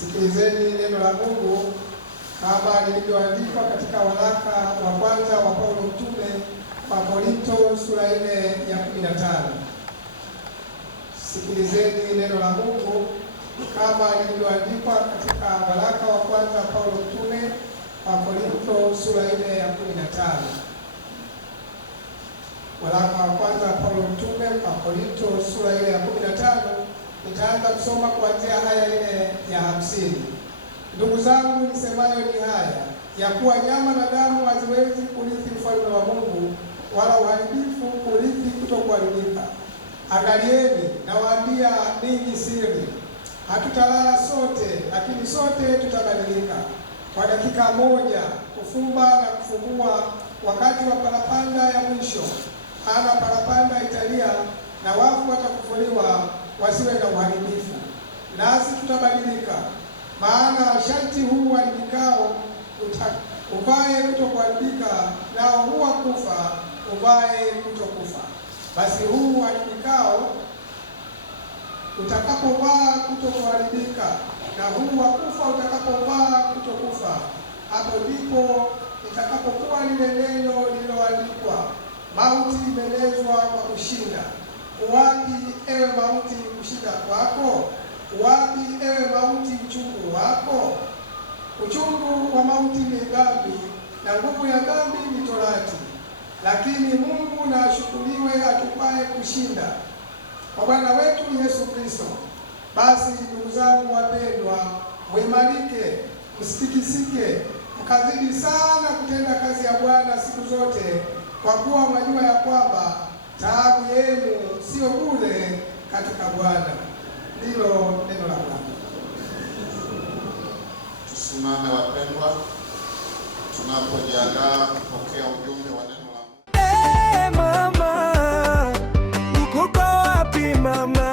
Sikilizeni neno la Mungu kama lilivyoandikwa katika waraka wa kwanza wa Paulo mtume kwa Korinto sura 4 ya 15. Sikilizeni neno la Mungu kama lilivyoandikwa katika waraka wa kwanza wa Paulo mtume kwa Korinto sura 4 ya 15. Waraka wa kwanza wa Paulo mtume kwa Korinto sura 4 ya 15. Nitaanza kusoma kuanzia aya ile ya 50. Ndugu zangu, nisemayo ni haya, ya kuwa nyama na damu haziwezi kurithi ufalme wa Mungu, wala uharibifu kurithi kutokuharibika. Angalieni, nawaambia ninyi siri, hatutalala sote, lakini sote tutabadilika kwa dakika moja, kufumba na kufumbua, wakati wa parapanda ya mwisho. Maana parapanda italia na wafu watafufuliwa, wasiwe na uharibifu, nasi tutabadilika. Maana sharti huu uharibikao uvae kutokuharibika, nao huu wa kufa uvae kutokufa. Basi huu uharibikao utakapovaa kutokuharibika, na huu wa kufa utakapovaa kutokufa, hapo ndipo litakapokuwa lile neno lililoandikwa, mauti imelezwa kwa kushinda. Wapi ewe mauti kushinda kwako? Wapi ewe mauti uchungu wako? Uchungu wa mauti ni dhambi, na nguvu ya dhambi ni torati. Lakini Mungu na ashukuriwe atupaye kushinda kwa Bwana wetu Yesu Kristo. Basi ndugu zangu wapendwa, mwimarike, msitikisike, mkazidi sana kutenda kazi ya Bwana siku zote, kwa kuwa mwajua ya kwamba taabu yenu sio bure katika Bwana. Ndilo neno la Bwana. Tusimame wapendwa, tunapojiandaa kupokea ujumbe wa neno la Mungu. Mama, uko wapi mama?